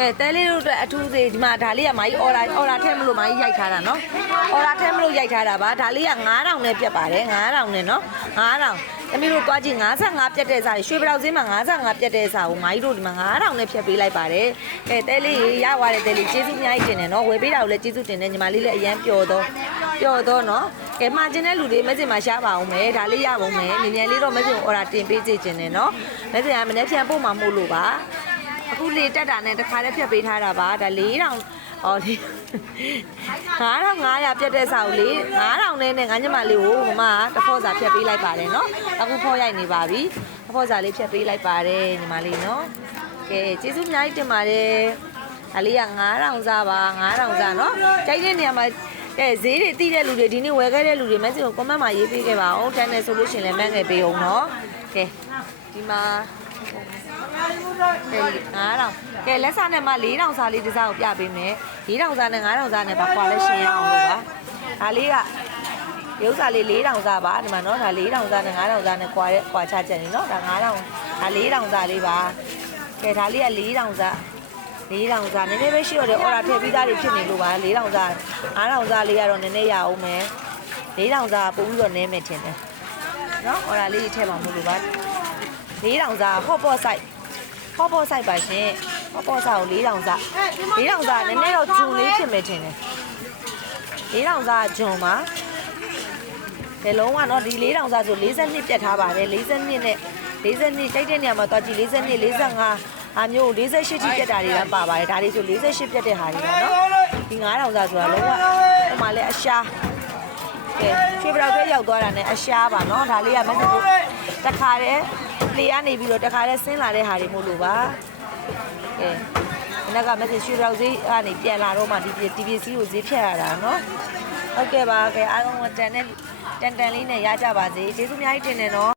ကဲတဲလေးတို့အတွက်အထူးစေဒီမှာဒါလေးကမာကြီးအော်ရာထဲမလို့မာကြီးရိုက်ထားတာနော်အော်ရာထဲမလို့ရိုက်ထားတာပါဒါလေးက9000နဲ့ပြတ်ပါတယ်9000နဲ့နော်9000သမီးတို့တွားကြည့်55ပြတ်တဲ့စာရွှေပြောက်စင်းမှာ55ပြတ်တဲ့စာကိုမာကြီးတို့ဒီမှာ9000နဲ့ဖြတ်ပေးလိုက်ပါတယ်ကဲတဲလေးရသွားတဲ့တဲလေးကျေးဇူးအများကြီးတင်တယ်နော်ဝယ်ပေးတာကိုလည်းကျေးဇူးတင်တယ်ညီမလေးလည်းအရန်ပျော်တော့နော်ကဲမှာကျင်တဲ့လူတွေမက်ဆင်မှာရှားပါအောင်မယ်ဒါလေးရပါဦးမယ်မြန်လေးတော့မက်ဆင်အော်ရာတင်ပေးစေချင်တယ်နော်မက်ဆင်ကမနေ့ပြန်ပို့မှာမို့လို့ပါအခုလေတက်တာနဲ့တခါတည်းဖြတ်ပေးထားတာပါဒါ4000အော်လေ9500ပြတ်တဲ့စာကိုလေ9000နဲ့ငါညမလေးကိုမမတဖော့စာဖြတ်ပေးလိုက်ပါတယ်နော်အခုဖော့ရိုက်နေပါပြီတဖော့စာလေးဖြတ်ပေးလိုက်ပါတယ်ညီမလေးနော်ကဲကျေးဇူးအများကြီးတင်ပါတယ်ဒါလေးက9000စာပါ9000စာနော်ကြိုက်တဲ့နေရာမှာကဲဈေးတွေတိတဲ့လူတွေဒီနေ့ဝယ်ခဲ့တဲ့လူတွေမက်ဆီကို comment မှာရေးပေးခဲ့ပါအောင်တန်းနေဆိုလို့ရှိရင်လည်းမှန်းခဲ့ပေးအောင်နော်ကဲဒီမှာ9000ကဲလက်စားနဲ့မှ4000စာလေးတစ်စားကိုပြပေးမယ်4000စာနဲ့9000စာနဲ့ပါခွာလဲရှင်းရအောင်လို့ပါဒါလေးကရုပ်စာလေး4000စာပါဒီမှာနော်ဒါ4000စာနဲ့9000စာနဲ့ခွာချချက်နေနော်ဒါ9000ဒါ4000စာလေးပါကဲဒါလေးက4000စာနည်းနည်းပဲရှိတော့တယ်အော်ရာထည့်ပြီးသားတွေဖြစ်နေလို့ပါ4000စာ9000စာလေးကတော့နည်းနည်းရအောင်မယ်4000စာပို့ပြီးတော့နည်းမယ်ထင်တယ်နော်အော်ရာလေးထည့်ပါမို့လို့ပါ4000စာဟော့ပေါ့ဆိုင်ပါရှင်ဟော့ပေါ့စာကို4000စာနည်းနည်းတော့ဂျုံလေးဖြစ်မယ်ထင်တယ်4000စာဂျုံပါဒီလုံးကတော့ဒီ4000စာဆို42ပြတ်ထားပါတယ်42နဲ့42တိုက်တဲ့နေရာမှာတော့ကြည့်42 45အမျိုး48ထိပြတ်တာတွေကပါပါတယ်ဒါလေးဆို48ပြတ်တဲ့ဟာတွေပါနော်ဒီ9000စာဆိုတာလုံးဝဟိုမှာလဲအရှားကဲချွေးပရောက်ပဲရောက်သွားတာနဲ့အရှားပါနော်ဒါလေးကမက်ဆေ့ကိုတခါတည်းလေကနေပြီးတော့တခါတည်းဆင်းလာတဲ့ဟာတွေမို့လို့ပါကဲနောက်ကမက်ဆေ့ချွေးပရောက်ဈေးကနေပြန်လာတော့မှဒီပစ္စည်းကိုဈေးဖြတ်ရတာနော်ဟုတ်ကဲ့ပါကဲအားလုံးတန်လေးနဲ့ရကြပါစေကျေးဇူးအများကြီးတင်တယ်နော်